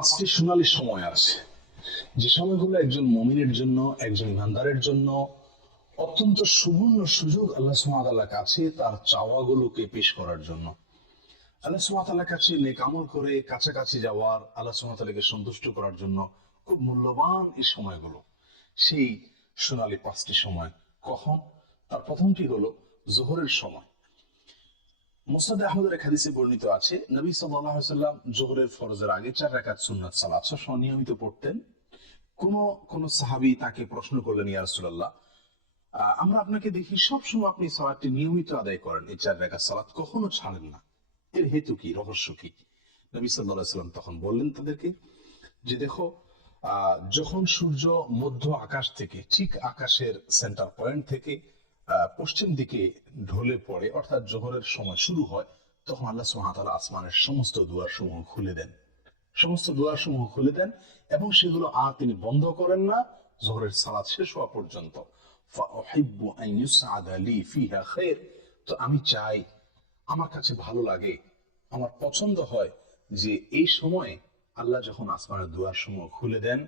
পাঁচটি সোনালী সময় আছে, যে সময়গুলো একজন মুমিনের জন্য, একজন ইমানদারের জন্য অত্যন্ত সুবর্ণ সুযোগ আল্লাহ সুবহানাহু ওয়া তাআলার কাছে তার চাওয়াগুলোকে পেশ করার জন্য। আল্লাহ সুবহানাহু ওয়া তাআলার কাছে নেক আমল করে কাছাকাছি যাওয়ার, আল্লাহ সুবহানাহু ওয়া তাআলাকে সন্তুষ্ট করার জন্য খুব মূল্যবান এই সময়গুলো। সেই সোনালী পাঁচটি সময় কখন? তার প্রথমটি হলো জোহরের সময়। মুসনাদে আহমদের এক হাদিসে বর্ণিত আছে, নবী সাল্লাল্লাহু আলাইহি ওয়াসাল্লাম জোহরের ফরজের আগে 4 রাকাত সুন্নাত সালাত সবসময় নিয়মিত পড়তেন। কোন সাহাবী তাকে প্রশ্ন করলেন, ইয়া রাসূলুল্লাহ, আমরা আপনাকে দেখি সবসময় আপনি সালাতটি নিয়মিত আদায় করেন, এই 4 রাকাত সালাত কখনো ছাড়েন না, এর হেতু কি, রহস্য কি? নবী সাল্লাল্লাহু আলাইহি ওয়াসাল্লাম তখন বললেন তাদেরকে যে, দেখো, যখন সূর্য মধ্য আকাশ থেকে, ঠিক আকাশের সেন্টার পয়েন্ট থেকে পশ্চিম দিকে ঢলে পড়ে, অর্থাৎ জোহরের সময় শুরু হয়, তখন আল্লাহ সুবহানাহু ওয়া তাআলা আসমানের সমস্ত দুয়ারসমূহ খুলে দেন, সমস্ত দুয়ারসমূহ খুলে দেন, এবং সেগুলো আর তিনি বন্ধ করেন না জোহরের সালাত শেষ হওয়া পর্যন্ত। ফাউহিব্বু আন ইউসআদা লি ফিহা খায়র, তো আমি চাই, আমার কাছে ভালো লাগে, আমার পছন্দ হয় যে এই সময়ে আল্লাহ যখন আসমানের দুয়ারসমূহ খুলে দেন,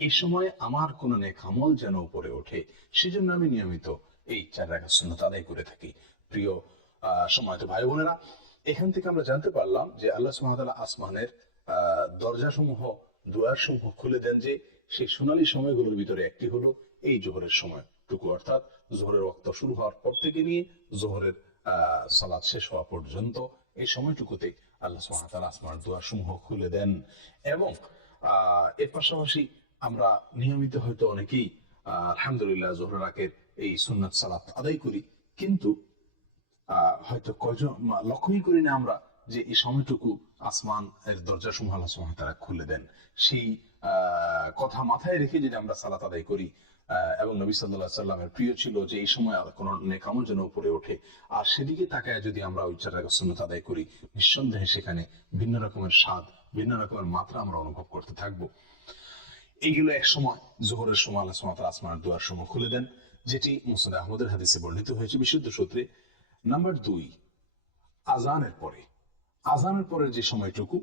এই সময় আমার কোন নেক আমল যেন উপরে ওঠে, সেজন্য আমি নিয়মিত এই 4 রাকাত সুন্নাত আদায় করে থাকি। প্রিয় সম্মানিত ভাই বোনেরা, এখান থেকে আমরা জানতে পারলাম যে আল্লাহ সুবহানাহু ওয়া তাআলা আসমানের দরজাসমূহ, দুয়ারসমূহ খুলে দেন, যে সেই সোনালী সময়গুলোর ভিতরে একটি হলো এই জোহরের সময়টুকু, অর্থাৎ জোহরের ওয়াক্ত শুরু হওয়ার পর থেকে নিয়ে জোহরের সালাত শেষ হওয়া পর্যন্ত এই সময়টুকুতে আল্লাহ সুবহানাহু ওয়া তাআলা আসমানের দুয়ারসমূহ খুলে দেন। এবং এর পাশাপাশি আমরা নিয়মিত হয়তো অনেকেই আলহামদুলিল্লাহ জোহরের আগের এই সুন্নাত সালাত আদায় করি, কিন্তু হয়তো কয়জন লক্ষ্যই করি না আমরা যে এই সময়টুকু আসমান এর দরজা সমূহ আল্লাহ সুবহানাহু ওয়া তাআলা খুলে দেন। সেই কথা মাথায় রেখে যদি আমরা সালাত আদায় করি, এবং নবী সাল্লাল্লাহু আলাইহি সাল্লামের প্রিয় ছিল যে এই সময় কোন নেক আমল যেন উপরে ওঠে, আর সেদিকে তাকায় যদি আমরা ওই 4 রাকাত সুন্নাত আদায় করি, নিঃসন্দেহে সেখানে ভিন্ন রকমের স্বাদ, ভিন্ন রকমের মাত্রা আমরা অনুভব করতে থাকবো। এইগুলো এক সময় জোহরের সময় আল্লাহ সুবহানাহু ওয়া তাআলা আসমানের দুয়ারসমূহ খুলে দেন, যেটি মুসনাদে আহমদের হাদিসে বর্ণিত হয়েছে বিশুদ্ধ সূত্রে। নাম্বার 2, আজানের পরে। আজানের পরের যে সময়টুকু,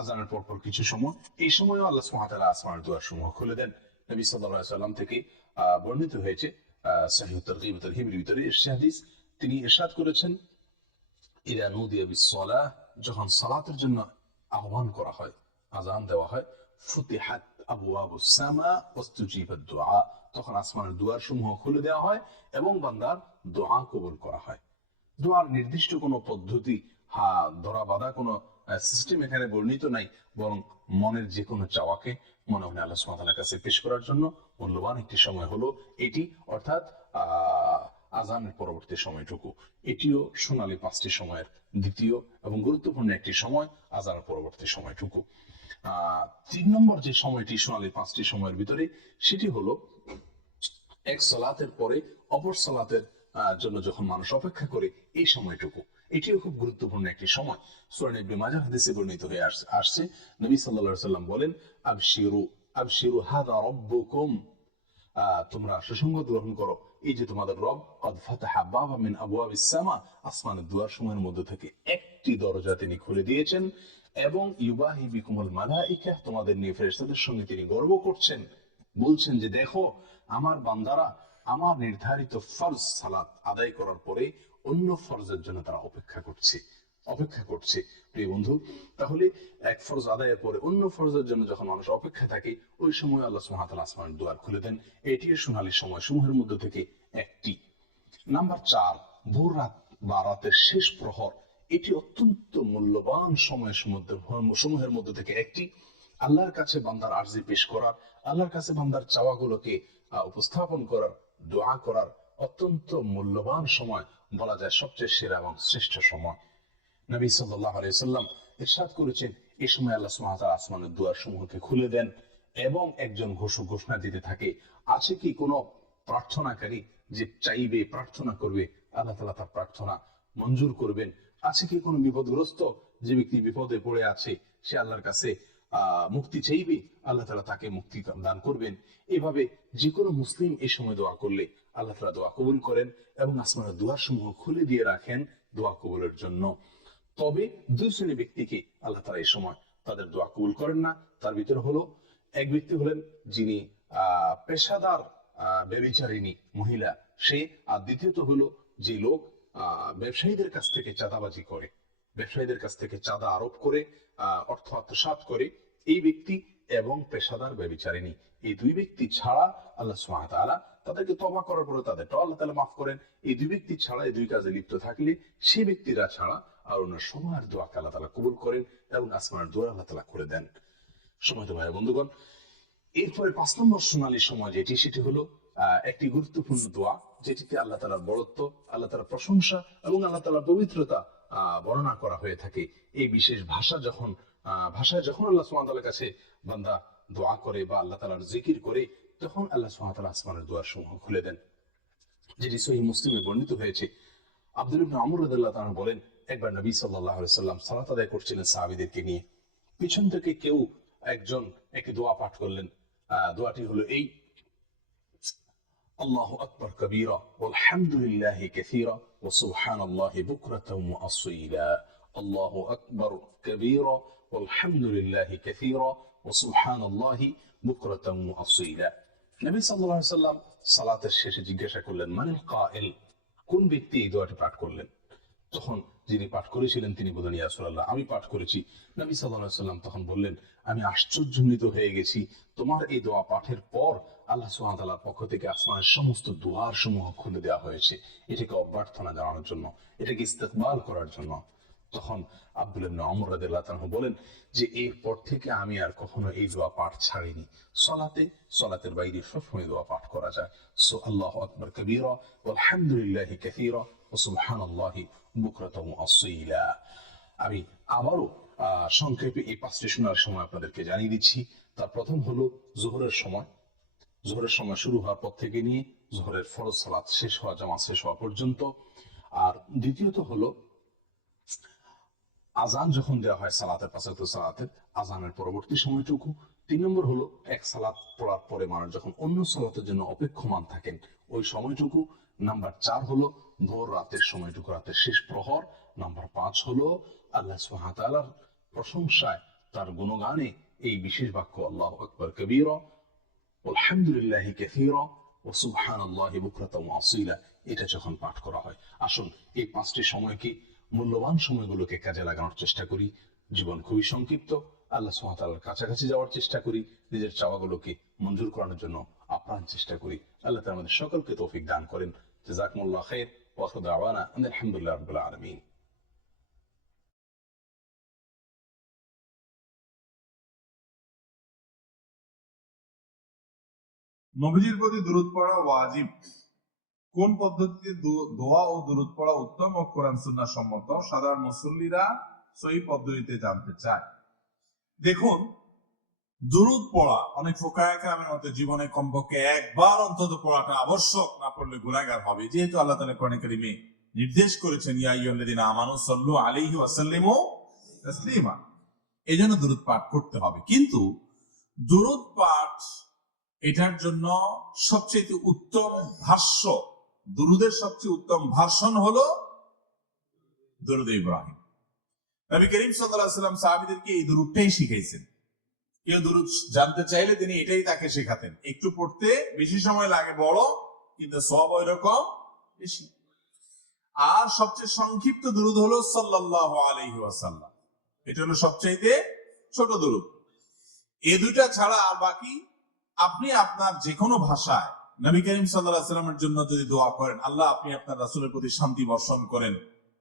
আজানের পর কিছু সময়, এই সময়ও আল্লাহ সুবহানাহু ওয়া তাআলা আসমানের দুয়ারসমূহ খুলে দেন। নবী সাল্লাল্লাহু আলাইহি সাল্লাম থেকে বর্ণিত হয়েছে সহিহ তারগীব ওয়া তারহিবের ভিতরে এই হাদিস, তিনি ইরশাদ করেছেন, ইযা নুদিয়া বিস-সালাহ, যখন সালাতের জন্য আহ্বান করা হয়, আজান দেওয়া হয়, ফুতিহাত আবওয়াবুস সামা ওয়াস্তুজিবাদ দুআ, তখন আসমানের দুয়ারসমূহ খুলে দেওয়া হয় এবং বান্দার দোয়া কবুল করা হয়। দোয়ার নির্দিষ্ট কোনো পদ্ধতি, ধরা বাঁধা কোনো সিস্টেম এখানে বর্ণিত নাই, বরং মনের যে কোনো চাওয়াকে মনে মনে আল্লাহ সুবহানাহু ওয়া তাআলার কাছে পেশ করার জন্য মূল্যবান একটি সময় হলো এটি, অর্থাৎ আজানের পরবর্তী সময়টুকু। এটিও সোনালী 5টি সময়ের দ্বিতীয় এবং গুরুত্বপূর্ণ একটি সময়, আজানের পরবর্তী সময়টুকু। 3 নম্বর যে সময়টি সোনালী 5টি সময়ের ভিতরে, সেটি হলো এক সালাতের পরে অপর সালাতের জন্য যখন মানুষ অপেক্ষা করে, এই সময়টুকু। এটিও খুব গুরুত্বপূর্ণ একটি সময়। সূরা ইবনে মাজাহ হাদিসে বর্ণিত হয়ে আসছে, নবী সাল্লাল্লাহু আলাইহি সাল্লাম বলেন, আবশিরু আবশিরু হাদা রাব্বুকুম, তোমরা সুসংবাদ গ্রহণ করো, এই যে তোমাদের রব কদ ফাতাহা বাবা মিন আবওয়াবিস সামা, আসমানের দুয়ারসমূহের মধ্যে থেকে একটি দরজা তিনি খুলে দিয়েছেন, এবং ইউবাহি বিকুমুল মালাইকা, তোমাদের নিয়ে ফেরেশতাদের সঙ্গে তিনি গর্ব করছেন, বলছেন যে দেখো, আমার বান্দারা আমার নির্ধারিত ফরজ সালাত আদায় করার পরে অন্য ফরজের জন্য তারা অপেক্ষা করছে। প্রিয় বন্ধু, তাহলে এক ফরজ আদায়ের পরে অন্য ফরজের জন্য যখন মানুষ অপেক্ষা থাকে, ওই সময় আল্লাহ সুবহানাহু ওয়া তাআলা আসমানের দুয়ার খুলে দেন। এটিও সোনালী সময় সমূহের মধ্যে থেকে একটি। নাম্বার 4, ভোর রাত বা রাতের শেষ প্রহর। এটি অত্যন্ত মূল্যবান সমূহের মধ্যে থেকে একটি। আল্লাহর কাছে বান্দার আরজি পেশ করার, আল্লাহর কাছে বান্দার চাওয়াগুলোকে উপস্থাপন করার, দোয়া করার অত্যন্ত মূল্যবান সময়, বলা যায় সবচেয়ে সেরা এবং শ্রেষ্ঠ সময়। নবী সাল্লাল্লাহু আলাইহি ওয়াসাল্লাম ইরশাদ করেছেন, এই সময় আল্লাহ সুবহানাহু ওয়া তাআলা আসমানের দুয়ারসমূহকে খুলে দেন এবং একজন ঘোষণা দিতে থাকে, আছে কি কোনো প্রার্থনাকারী যে চাইবে, প্রার্থনা করবে, আল্লাহ তাআলা তার প্রার্থনা মঞ্জুর করবেন? আছে কি কোনো বিপদগ্রস্ত যে ব্যক্তি বিপদে পড়ে আছে, সে আল্লাহর কাছে মুক্তি চাইবে, আল্লাহ তাআলা তাকে মুক্তি দান করবেন? এভাবে যে কোনো মুসলিম এই সময় দোয়া করলে আল্লাহ তাআলা দোয়া কবুল করেন এবং আসমানের দুয়ারসমূহ খুলে দিয়ে রাখেন দোয়া কবুলের জন্য। তবে 2 শ্রেণীর ব্যক্তিকে আল্লাহ তাআলা এই সময় তাদের দোয়া কবুল করেন না। তার ভিতরে হলো এক ব্যক্তি হলেন যিনি পেশাদার ব্যভিচারিণী মহিলা, সে। আর দ্বিতীয়ত হলো যে লোক ব্যবসায়ীদের কাছ থেকে চাঁদাবাজি করে, ব্যবসায়ীদের কাছ থেকে চাঁদা আরোপ করে অর্থ আত্মসাৎ করে, এই ব্যক্তি এবং পেশাদার ব্যভিচারিণী, এই দুই ব্যক্তি ছাড়া আল্লাহ সুবহানাহু ওয়া তাআলা তাদেরকে তওবা করার পরে তাদেরটাও আল্লাহ তাআলা মাফ করেন। এই দুই ব্যক্তি ছাড়া, এই দুই কাজে লিপ্ত থাকলে সেই ব্যক্তিরা ছাড়া আর ওনার সময়ের দোয়াকে আল্লাহ তাআলা কবুল করেন এবং আসমানের দোয়া আল্লাহ তাআলা করে দেন। সময়ত ভাই বন্ধুগণ, এরপরে 5 নম্বর সোনালী সময় যেটি, সেটি হলো একটি গুরুত্বপূর্ণ দোয়া, যেটিতে আল্লাহ তাআলার বড়ত্ব, আল্লাহ তাআলার প্রশংসা এবং আল্লাহ তাআলার পবিত্রতা বর্ণনা করা হয়ে থাকে। এই বিশেষ ভাষায় যখন আল্লাহ সুবহানাহু ওয়া তাআলার কাছে বান্দা দোয়া করে বা আল্লাহ তাআলার জিকির করে, তখন আল্লাহ সুবহানাহু ওয়া তাআলা আসমানের দুয়ার সমূহ খুলে দেন, যেটি সহিহ মুসলিমে বর্ণিত হয়েছে। আব্দুল্লাহ ইবনে আমর রাদিয়াল্লাহু তাআলা বলেন, একবার নবী সাল্লাল্লাহু আলাইহি ওয়াসাল্লাম সালাত আদায় করছিলেন সাহাবীদেরকে নিয়ে, পিছন থেকে কেউ একজন একটি দোয়া পাঠ করলেন। দোয়াটি হলো এই: আল্লাহু আকবার কাবীরা ওয়ালহামদুলিল্লাহি কাসীরা ওয়া সুবহানাল্লাহি বুকরাতাও ওয়া আসীলা। আল্লাহু আকবার কাবীরা ওয়ালহামদুলিল্লাহি কাসীরা ওয়া সুবহানাল্লাহি বুকরাতাও ওয়া আসীলা। নবী সাল্লাল্লাহু আলাইহি ওয়াসাল্লাম সালাতের শেষে জিজ্ঞাসা করলেন, মানিল কাইল, কোন ব্যক্তি এই দোয়াটি পাঠ করলেন? তখন যিনি পাঠ করেছিলেন তিনি বললেন, ইয়া রাসূলুল্লাহ, আমি পাঠ করেছি। নবী সাল্লাল্লাহু আলাইহি ওয়াসাল্লাম তখন বললেন, আমি আশ্চর্যান্বিত হয়ে গেছি, তোমার এই দোয়া পাঠের পর আল্লাহ সুবহানাহু ওয়া তাআলার পক্ষ থেকে আসমানের সমস্ত দুয়ার সমূহ খুলে দেওয়া হয়েছে। এটাকে অভ্যর্থনা জানানোর জন্য, এটাকে ইস্তেকবাল করার জন্য। তখন আব্দুল্লাহ ইবনে আমর রাদিয়াল্লাহু তাআলা বলেন যে এরপর থেকে আমি আর কখনো এই দোয়া পাঠ ছাড়িনি। সলাতের বাইরে সবসময় দোয়া পাঠ করা যায়। আল্লাহু আকবার কাবীরা ওয়ালহামদুলিল্লাহি কাসীরা ওয়া সুবহানাল্লাহি বুকরাতাও ওয়া আসীলা। আমি আবারও সংক্ষেপে এই 5টি শোনার সময় আপনাদেরকে জানিয়ে দিচ্ছি। তার প্রথম হলো জোহরের সময়। জোহরের সময় শুরু হওয়ার পর থেকে নিয়ে জোহরের ফরজ সালাত শেষ হওয়া, জামাত শেষ হওয়া পর্যন্ত। আর দ্বিতীয়ত হলো আজান যখন দেওয়া হয় সালাতের, 5 ওয়াক্ত সালাতের আজানের পরবর্তী সময়টুকু। 3 নম্বর হলো এক সালাত পড়ার পরে মানুষ যখন অন্য সালাতের জন্য অপেক্ষমান থাকেন ওই সময়টুকু। নাম্বার 4 হলো ভোর রাতের সময়টুকু, রাতের শেষ প্রহর। নাম্বার 5 হলো আল্লাহ সুবহানাহু ওয়া তাআলার প্রশংসায়, তার গুণগানে এই বিশেষ বাক্য আল্লাহু আকবার কাবীরা আলহামদুলিল্লাহি কাসীরা ওয়া সুবহানাল্লাহি বুকরাতাও ওয়া আসীলা, এটা যখন পাঠ করা হয়। আসুন এই 5টি সময়কে, মূল্যবান সময়গুলোকে কাজে লাগানোর চেষ্টা করি। জীবন খুবই সংক্ষিপ্ত, আল্লাহ সুবহানাহু ওয়া তাআলার কাছাকাছি যাওয়ার চেষ্টা করি, নিজের চাওয়াগুলোকে মঞ্জুর করানোর জন্য আপ্রাণ চেষ্টা করি। আল্লাহ তাআলা আমাদের সকলকে তৌফিক দান করেন। জাযাকুমুল্লাহু খাইর ওয়া আখিরু দাওয়ানা আলহামদুলিল্লাহি রাব্বিল আলামিন। নবীজির প্রতি দুরূদ পড়া ওয়াজিব। কোন পদ্ধতিতে দোয়া ও দুরূদ পড়া উত্তম ও কোরআন সুন্নাহ সম্মত, সাধারণ মুসল্লিরা সহি পদ্ধতিতে জানতে চায়। দেখুন, দুরূদ পড়া অনেক ফুকাহায়ে কেরামের মতে জীবনে কমপক্ষে একবার অন্তত পড়াটা আবশ্যক, না পড়লে গুনাহগার হবে। যেহেতু আল্লাহ তাআলা কোরআনে কারীমে নির্দেশ করেছেন, ইয়া আইয়ুহাল্লাযীনা আমানু সাল্লু আলাইহি ওয়া সাল্লিমু তাসলিমা, এজন্য দুরূদ পাঠ করতে হবে। কিন্তু দুরূদ পাঠ এটার জন্য সবচেয়ে উত্তম ভাষ্য, দুরূদের সবচেয়ে উত্তম ভার্সন হলো দুরূদ ইব্রাহিম। নবী করিম সাল্লাল্লাহু আলাইহি ওয়াসাল্লাম সাহাবীদেরকে এই দুরূদটাই শিখাইছেন। কেউ দুরূদ জানতে চাইলে তিনি এটাই তাকে শেখাতেন। একটু পড়তে বেশি সময় লাগে বড়, কিন্তু সওয়াব ওইরকম বেশি। আর সবচেয়ে সংক্ষিপ্ত দুরূদ হলো সাল্লাল্লাহু আলাইহি ওয়াসাল্লাম, এটা হলো সবচাইতে ছোট দুরূদ। এই দুইটা ছাড়া আর বাকি আপনি আপনার যে কোনো ভাষায় নবী করিম সাল্লাল্লাহু আলাইহি ওয়াসাল্লামের জন্য যদি দোয়া করেন, আল্লাহ আপনি আপনার রাসূলের প্রতি শান্তি বর্ষণ করেন,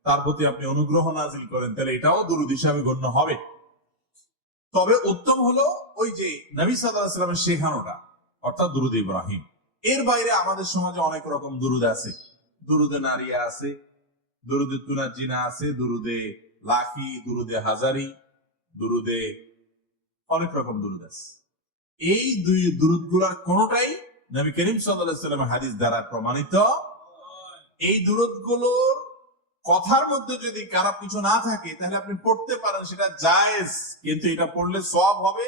তার প্রতি আপনি অনুগ্রহ নাজিল করেন, তাহলে এটাও দুরূদ হিসাবে গণ্য হবে। তবে উত্তম হলো ওই যে নবী সাল্লাল্লাহু আলাইহি ওয়াসাল্লামের শেখানোটা, অর্থাৎ দুরূদ ইব্রাহিম। এর বাইরে আমাদের সমাজে অনেক রকম দুরূদ আছে। দুরূদে নারিয়া আছে, দুরূদে তুনাজিনা আছে, দুরূদে লাখি, দুরূদে হাজারি, দুরূদে অনেক রকম দুরূদ আছে। এই দুই দুরূদগুলোর কোনটাই নবী করিম সাল্লাল্লাহু আলাইহি ওয়াসাল্লামের হাদিস দ্বারা প্রমাণিত। এই দুরূদগুলোর কথার মধ্যে যদি খারাপ কিছু না থাকে তাহলে আপনি পড়তে পারেন, সেটা জায়েজ। কিন্তু এটা পড়লে সওয়াব হবে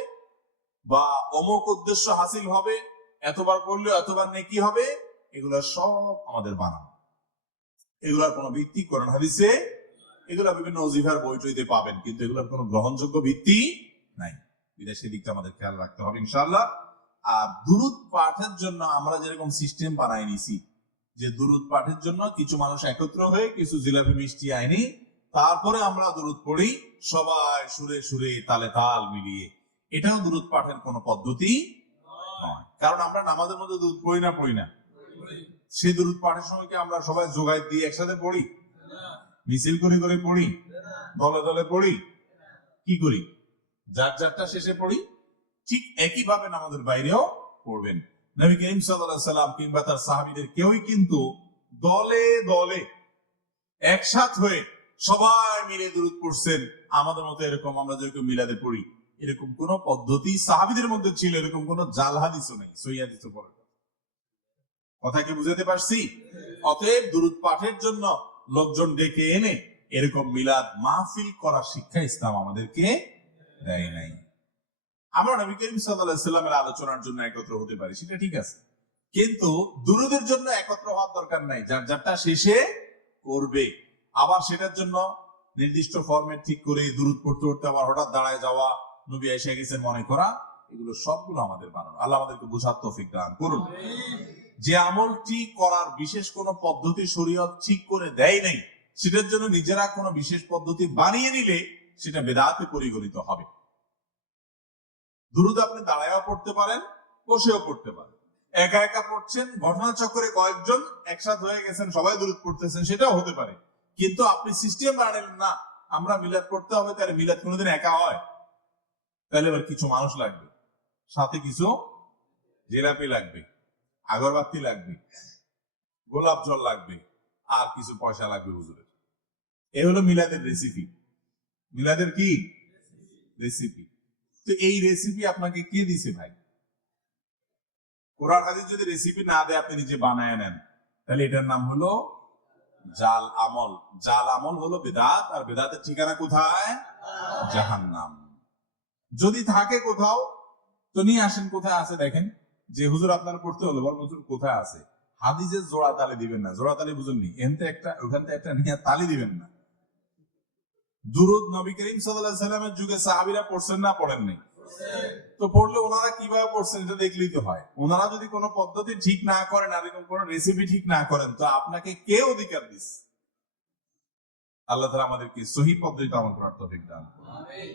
বা অমুক উদ্দেশ্য হাসিল হবে, এতবার পড়লে এতবার নেকি হবে, এগুলো সব আমাদের বানানো। এগুলোর কোনো ভিত্তি কোরআন হাদিসে, এগুলো বিভিন্ন ওজিফার বই টইতে পাবেন, কিন্তু এগুলোর কোনো গ্রহণযোগ্য ভিত্তি নাই। বিদেশি দিকটা আমাদের খেয়াল রাখতে হবে ইনশাআল্লাহ। আর দুরূদ পাঠের জন্য আমরা যেরকম সিস্টেম বানাই নিছি, যে দুরূদ পাঠের জন্য কিছু মানুষ একত্র হয়ে কিছু জিলাপি মিষ্টি আইনি, তারপরে আমরা দুরূদ পড়ি সবাই সুরে সুরে তালে তাল মিলিয়ে, এটাও দুরূদ পাঠের কোনো পদ্ধতি নয়। কারণ আমরা নামাজের মধ্যে দুরূদ পড়ি না, সেই দুরূদ পাঠের সময় কি আমরা সবাই জোগাড় দিয়ে একসাথে পড়ি? মিছিল করে করে পড়ি? দলে দলে পড়ি? কি করি? যার যারটা শেষে পড়ি। ঠিক একই ভাবে নামাজের বাইরেও পড়বেন। নবী করিম সাল্লাল্লাহু আলাইহি সাল্লাম কিংবা তার সাহাবীদের কেউই কিন্তু দলে দলে একসাথে হয়ে সবাই মিলে দুরূদ পড়ছেন আমাদের মতো এরকম আমরা যেরকম মিলাদে পড়ি, এরকম কোন পদ্ধতি সাহাবীদের মধ্যে ছিল, এরকম কোন জাল হাদিসও নেই, সহিহ হাদিসও পড়ে। কথা কি বুঝাতে পারছি? অতএব দুরূদ পাঠের জন্য লোকজন ডেকে এনে এরকম মিলাদ মাহফিল করার শিক্ষা ইসলাম আমাদেরকে দেয় নাই। আমরা নবী করিম সাল্লাল্লাহু আলাইহি সাল্লামের আলোচনার জন্য একত্র হতে পারি, সেটা ঠিক আছে, কিন্তু দুরূদের জন্য একত্র হওয়ার দরকার নাই। যার যারটা শেষে করবে। আবার সেটার জন্য নির্দিষ্ট ফরম্যাট ঠিক করে দুরূদ পড়তে পড়তে আবার হঠাৎ দাঁড়ায় যাওয়া, নবী এসে গেছেন মনে করা, এগুলো সবগুলো আমাদের বানানো। আল্লাহ আমাদেরকে বুঝার তৌফিক দান করুন। যে আমলটি করার বিশেষ কোন পদ্ধতি শরীয়ত ঠিক করে দেয় নাই, সেটার জন্য নিজেরা কোন বিশেষ পদ্ধতি বানিয়ে নিলে সেটা বেদাতে পরিগণিত হবে। দুরূদ আপনি দাঁড়ায়ও পড়তে পারেন, বসেও পড়তে পারেন। একা একা পড়ছেন, ঘটনা চক্করে কয়েকজন একসাথে হয়ে গেছেন, সবাই দুরূদ পড়তেছেন, সেটাও হতে পারে। কিন্তু আপনি সিস্টেম বানালেন না, আমরা মিলাদ পড়তে হবে, তাহলে মিলাদ কোনোদিন একা হয়? তাহলে এবার কিছু মানুষ লাগবে, সাথে কিছু জিলাপি লাগবে, আগরবাতি লাগবে, গোলাপ জল লাগবে, আর কিছু পয়সা লাগবে হুজুরের। এই হলো মিলাদের রেসিপি। মিলাদের কি রেসিপি? তো এই রেসিপি আপনাকে কে দিছে ভাই? কোরআন হাদিস যদি রেসিপি না দেয়, আপনি নিজে বানায় নেন, তাহলে এটার নাম হলো জাল আমল। জাল আমল হলো বেদাত, আর বেদাতের ঠিকানা কোথায়? জাহান্নাম। যদি থাকে কোথাও তো নিয়ে আসেন, কোথায় আছে দেখেন, যে হুজুর আপনার পড়তে হলো, বল হুজুর কোথায় আছে? হাদিসের জোড়া তালি দিবেন না, জোড়া তালি বুঝুননি, এনতে একটা ওখান থেকে একটা নিয়ে তালি দিবেন না। দুরূদ নবী করিম সাল্লাল্লাহু আলাইহি সাল্লামের যুগে সাহাবীরা পড়ছেন না পড়েন নাই? তো পড়লে ওনারা কিভাবে পড়ছেন এটা দেখলেই তো হয়। ওনারা যদি কোনো পদ্ধতি ঠিক না করেন, আর এরকম কোনো রেসিপি ঠিক না করেন, তো আপনাকে কে অধিকার দিচ্ছে? আল্লাহ তাআলা আমাদেরকে সহিহ পদ্ধতিতে আমল করার তৌফিক দান করুন। আমিন।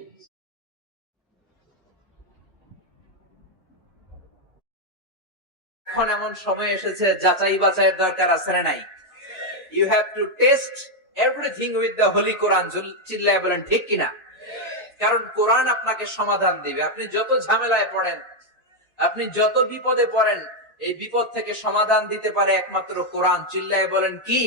এখন এমন সময় এসেছে যাচাই বাছাইয়ের দরকার আছে না নাই? You have to test everything with the holy Quran. চিল্লায় বলেন ঠিক কিনা? কারণ কোরআন আপনাকে সমাধান দিবে। আপনি যত ঝামেলায় পড়েন, আপনি যত বিপদে পড়েন, এই বিপদ থেকে সমাধান দিতে পারে একমাত্র কোরআন। চিল্লায় বলেন কি?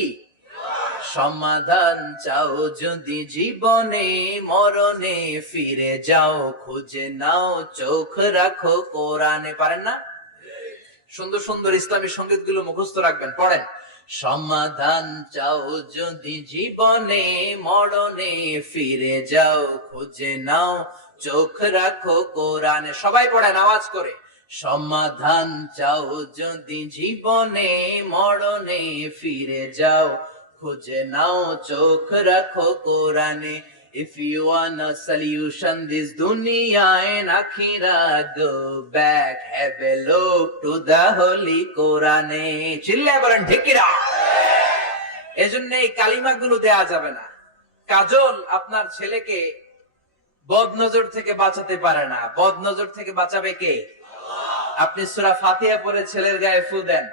সমাধান চাও যদি জীবনে মরণে, ফিরে যাও খুঁজে নাও চোখ রাখো কোরআনে। পারেন না? সুন্দর সুন্দর ইসলামী সঙ্গীত গুলো মুখস্থ রাখবেন, পড়েন। সমাধান চাও যদি জীবনে মরণে, ফিরে যাও খুঁজে নাও চোখ রাখো কোরআনে। সবাই পড়েন আওয়াজ করে। সমাধান চাও যদি জীবনে মরণে, ফিরে যাও খুঁজে নাও চোখ রাখো কোরআনে। If you want a solution this dunya and akhirah, go back, have a look to the holy Quran. চিল্লায় বলেন ঠিক কিনা? এজন্য এই কালিমাগুলো দেয়া যাবে না। কাজল আপনার ছেলেকে বদনজর থেকে বাঁচাতে পারে না। বদনজর থেকে বাঁচাবে কে? আপনি সূরা ফাতিহা পড়ে ছেলের গায়ে ফু দেন,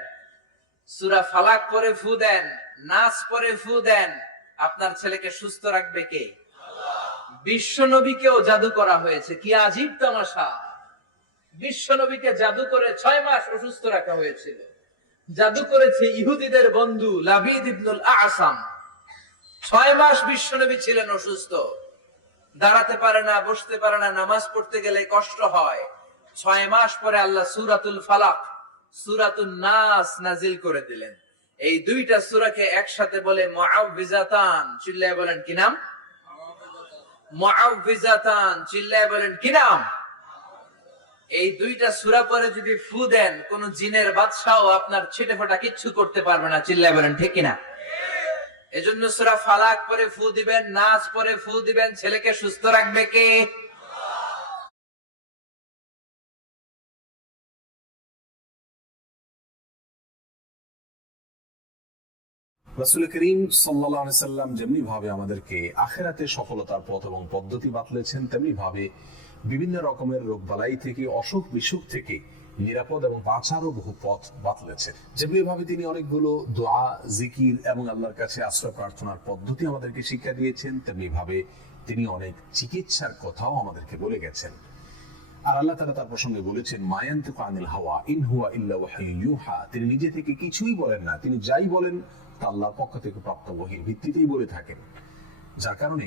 সূরা ফালাক পড়ে ফু দেন, নাস পড়ে ফু দেন, আপনার ছেলেকে সুস্থ রাখবে কে? বিশ্ব নবীকেও জাদু করা হয়েছে। কি আজীব তামাশা! বিশ্ব নবীকে জাদু করে 6 মাস অসুস্থ রাখা হয়েছিল। জাদু করেছে ইহুদিদের বন্ধু লাবিদ ইবনুল আসাম। 6 মাস বিশ্ব নবী ছিলেন অসুস্থ, দাঁড়াতে পারে না, বসতে পারে না, নামাজ পড়তে গেলে কষ্ট হয়। 6 মাস পরে আল্লাহ সূরাতুল ফালাক, সূরাতুন নাস নাজিল করে দিলেন। এই দুইটা সূরাকে একসাথে বলে মুআউযিজাতান। চিল্লায় বলেন কি নাম? মুআউযিজাতান। চিল্লায় বলেন কি নাম? এই দুইটা সূরা পরে যদি ফু দেন, কোন জিনের বাদশাও আপনার ছিটে ফোঁটা কিচ্ছু করতে পারবে না। চিল্লায় বলেন ঠিক কিনা? এজন্য সূরা ফালাক পরে ফু দিবেন, নাস পরে ফু দিবেন। ছেলেকে সুস্থ রাখবে কে? রাসূল করিম সাল্লাল্লাহু আলাইহি সাল্লাম যেমনি ভাবে আমাদেরকে আখিরাতে সফলতার পথ এবং পদ্ধতি বাতলেছেন, তেমনি ভাবে বিভিন্ন রকমের রোগবালাই থেকে, অসুখ বিসুখ থেকে নিরাপদ এবং বাঁচারও বহু পথ বাতলেছেন। যেমনি ভাবে তিনি অনেকগুলো দোয়া, জিকির এবং আল্লাহর কাছে আশ্রয় প্রার্থনার পদ্ধতি আমাদেরকে শিক্ষা দিয়েছেন, তেমনি ভাবে তিনি অনেক চিকিৎসার কথাও আমাদেরকে বলে গেছেন। আর আল্লাহ তাআলা তার প্রসঙ্গে বলেছেন, মা ইয়ানতিকু আনিল হাওয়া ইন হুয়া ইল্লা ওয়াহয়ুন ইউহা। তিনি নিজে থেকে কিছুই বলেন না, তিনি যাই বলেন তা আল্লাহর পক্ষ থেকে প্রাপ্ত ওহীর ভিত্তিতেই বলে থাকেন। যার কারণে